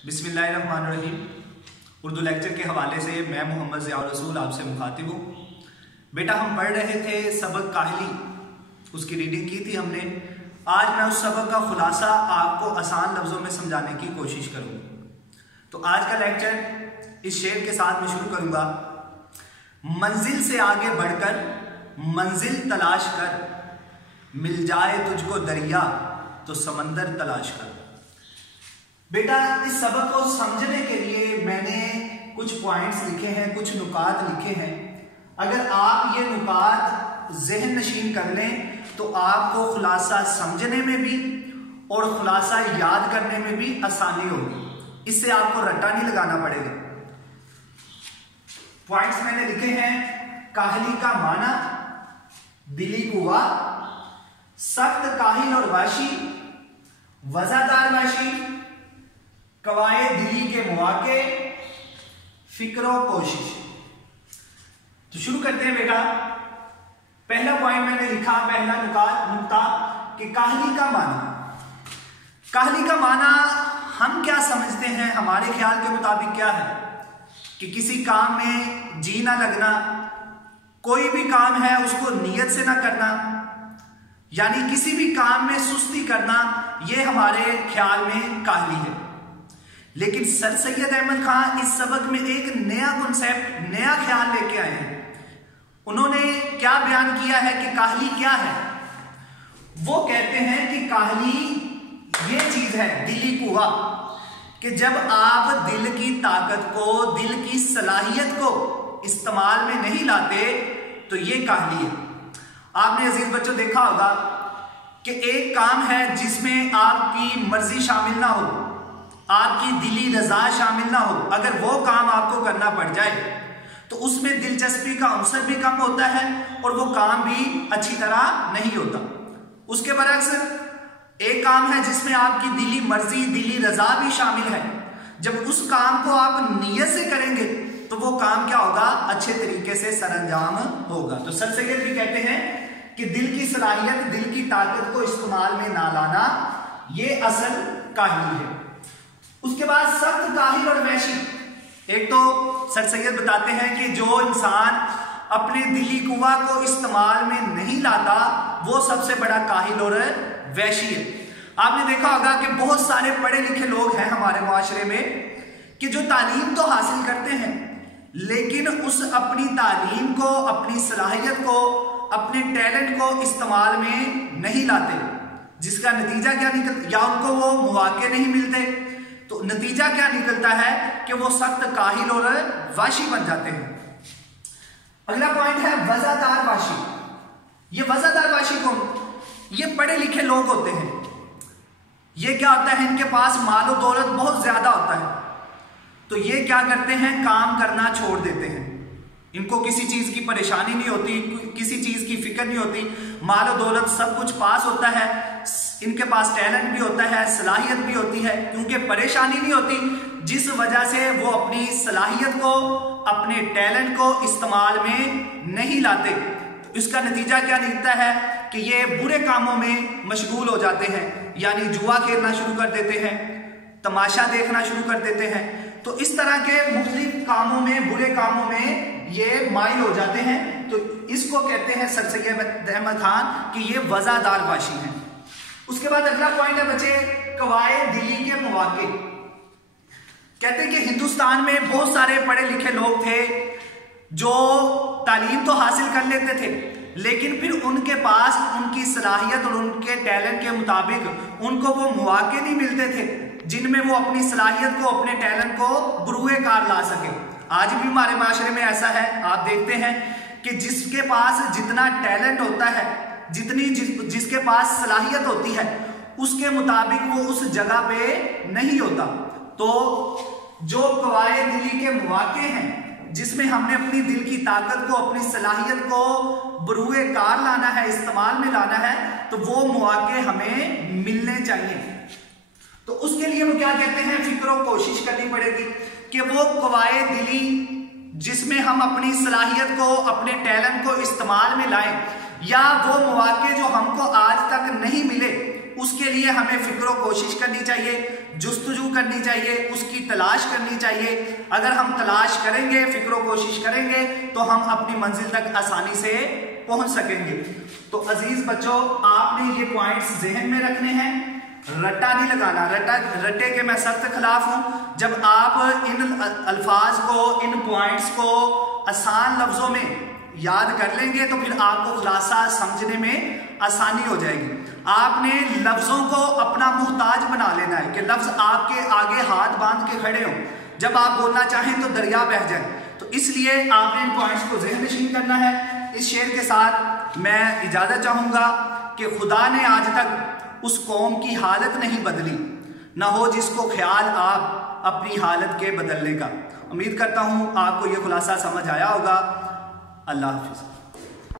बिस्मिल्लाहिर्रहमानिर्रहीम। उर्दू लेक्चर के हवाले से मैं मोहम्मद ज़ियाउर रसूल आपसे मुखातिब हूँ। बेटा, हम पढ़ रहे थे सबक काहली, उसकी रीडिंग की थी हमने। आज मैं उस सबक का खुलासा आपको आसान लफ्ज़ों में समझाने की कोशिश करूँगा। तो आज का लेक्चर इस शेर के साथ मैं शुरू करूँगा। मंजिल से आगे बढ़कर मंजिल तलाश कर, मिल जाए तुझको दरिया तो समंदर तलाश कर। बेटा, इस सबक को समझने के लिए मैंने कुछ पॉइंट्स लिखे हैं, कुछ नुकात लिखे हैं। अगर आप ये नुकात ज़हन नशीन कर लें तो आपको खुलासा समझने में भी और खुलासा याद करने में भी आसानी होगी। इससे आपको रट्टा नहीं लगाना पड़ेगा। पॉइंट्स मैंने लिखे हैं। काहली का माना दिली कुआ, सख्त काहिल और वाशी, वजादार वाशी, कवाए दिली के मौके, फिक्रो कोशिश। तो शुरू करते हैं बेटा। पहला पॉइंट मैंने लिखा, पहला नुक्ता कि काहली का माना। काहली का माना हम क्या समझते हैं, हमारे ख्याल के मुताबिक क्या है कि किसी काम में जी ना लगना, कोई भी काम है उसको नियत से ना करना, यानी किसी भी काम में सुस्ती करना, यह हमारे ख्याल में काहली है। लेकिन सर सैयद अहमद खान इस सबक में एक नया कॉन्सेप्ट, नया ख्याल लेके आए हैं। उन्होंने क्या बयान किया है कि काहली क्या है। वो कहते हैं कि काहली ये चीज है, दिली कुआ, कि जब आप दिल की ताकत को, दिल की सलाहियत को इस्तेमाल में नहीं लाते तो ये काहली है। आपने अजीज बच्चों देखा होगा कि एक काम है जिसमें आपकी मर्जी शामिल ना हो, आपकी दिली रजा शामिल ना हो, अगर वो काम आपको करना पड़ जाए तो उसमें दिलचस्पी का अवसर भी कम होता है और वो काम भी अच्छी तरह नहीं होता। उसके बरक्स एक काम है जिसमें आपकी दिली मर्जी, दिली रजा भी शामिल है। जब उस काम को आप नियत से करेंगे तो वो काम क्या होगा, अच्छे तरीके से सरअंजाम होगा। तो सर सैयद भी कहते हैं कि दिल की सलाहियत, दिल की ताकत को इस्तेमाल में ना लाना, ये असल काहली है। उसके बाद सख्त काहिल और वैशी। एक तो सर सैयद बताते हैं कि जो इंसान अपने दिली कुआ को इस्तेमाल में नहीं लाता वो सबसे बड़ा काहिल और वैशी है। आपने देखा होगा कि बहुत सारे पढ़े लिखे लोग हैं हमारे मुआशरे में कि जो तालीम तो हासिल करते हैं लेकिन उस अपनी तालीम को, अपनी सलाहियत को, अपने टैलेंट को इस्तेमाल में नहीं लाते, जिसका नतीजा क्या निकलता, या उनको वो मौके नहीं मिलते, तो नतीजा क्या निकलता है कि वो सख्त काहिल और वाशी बन जाते हैं। अगला पॉइंट है वजादार वाशी। ये वजादार वाशी कौन? ये पढ़े लिखे लोग होते हैं। ये क्या होता है, इनके पास मालो दौलत बहुत ज्यादा होता है, तो ये क्या करते हैं, काम करना छोड़ देते हैं। इनको किसी चीज की परेशानी नहीं होती, किसी चीज की फिक्र नहीं होती, मालो दौलत सब कुछ पास होता है, इनके पास टैलेंट भी होता है, सलाहियत भी होती है, क्योंकि परेशानी नहीं होती, जिस वजह से वो अपनी सलाहियत को, अपने टैलेंट को इस्तेमाल में नहीं लाते। तो इसका नतीजा क्या निकलता है कि ये बुरे कामों में मशगूल हो जाते हैं, यानी जुआ खेलना शुरू कर देते हैं, तमाशा देखना शुरू कर देते हैं। तो इस तरह के मुख्तलिफ कामों में, बुरे कामों में ये माइल हो जाते हैं। तो इसको कहते हैं सर सैयद अहमद खान कि ये वजादार वाशी है। उसके बाद अगला पॉइंट है बच्चे, कवाए दिली के मौके। कहते हैं कि हिंदुस्तान में बहुत सारे पढ़े लिखे लोग थे जो तालीम तो हासिल कर लेते थे लेकिन फिर उनके पास उनकी सलाहियत और उनके टैलेंट के मुताबिक उनको वो मौके नहीं मिलते थे जिनमें वो अपनी सलाहियत को, अपने टैलेंट को बुरुए कार ला सके। आज भी हमारे माशरे में ऐसा है। आप देखते हैं कि जिसके पास जितना टैलेंट होता है, जिसके पास सलाहियत होती है, उसके मुताबिक वो उस जगह पे नहीं होता। तो जो कवाए दिली के मौके हैं जिसमें हमने अपनी दिल की ताकत को, अपनी सलाहियत को बरूए कार लाना है, इस्तेमाल में लाना है, तो वो मौके हमें मिलने चाहिए। तो उसके लिए हम क्या कहते हैं, फिक्र कोशिश करनी पड़ेगी कि वो कवाए दिली जिसमें हम अपनी सलाहियत को, अपने टैलेंट को इस्तेमाल में लाएं, या वो मौके जो हमको आज तक नहीं मिले उसके लिए हमें फिक्र कोशिश करनी चाहिए। जुस्तजू करनी चाहिए, उसकी तलाश करनी चाहिए। अगर हम तलाश करेंगे, फिक्र कोशिश करेंगे, तो हम अपनी मंजिल तक आसानी से पहुंच सकेंगे। तो अजीज बच्चों, आपने ये पॉइंट्स जहन में रखने हैं, रट्टा नहीं लगाना। रट्टे के मैं सख्त खिलाफ हूं। जब आप इन अल्फाज को, इन पॉइंट्स को आसान लफ्जों में याद कर लेंगे तो फिर आपको खुलासा समझने में आसानी हो जाएगी। आपने लफ्जों को अपना मुहताज बना लेना है कि लफ्ज आपके आगे हाथ बांध के खड़े हों, जब आप बोलना चाहें तो दरिया बह जाए। तो इसलिए आपने इन पॉइंट्स को ज़हन नशीन करना है। इस शेर के साथ मैं इजाजत चाहूंगा कि खुदा ने आज तक उस कौम की हालत नहीं बदली, ना हो जिसको ख्याल आप अपनी हालत के बदलने का। उम्मीद करता हूं आपको यह खुलासा समझ आया होगा। अल्लाह हाफिज़।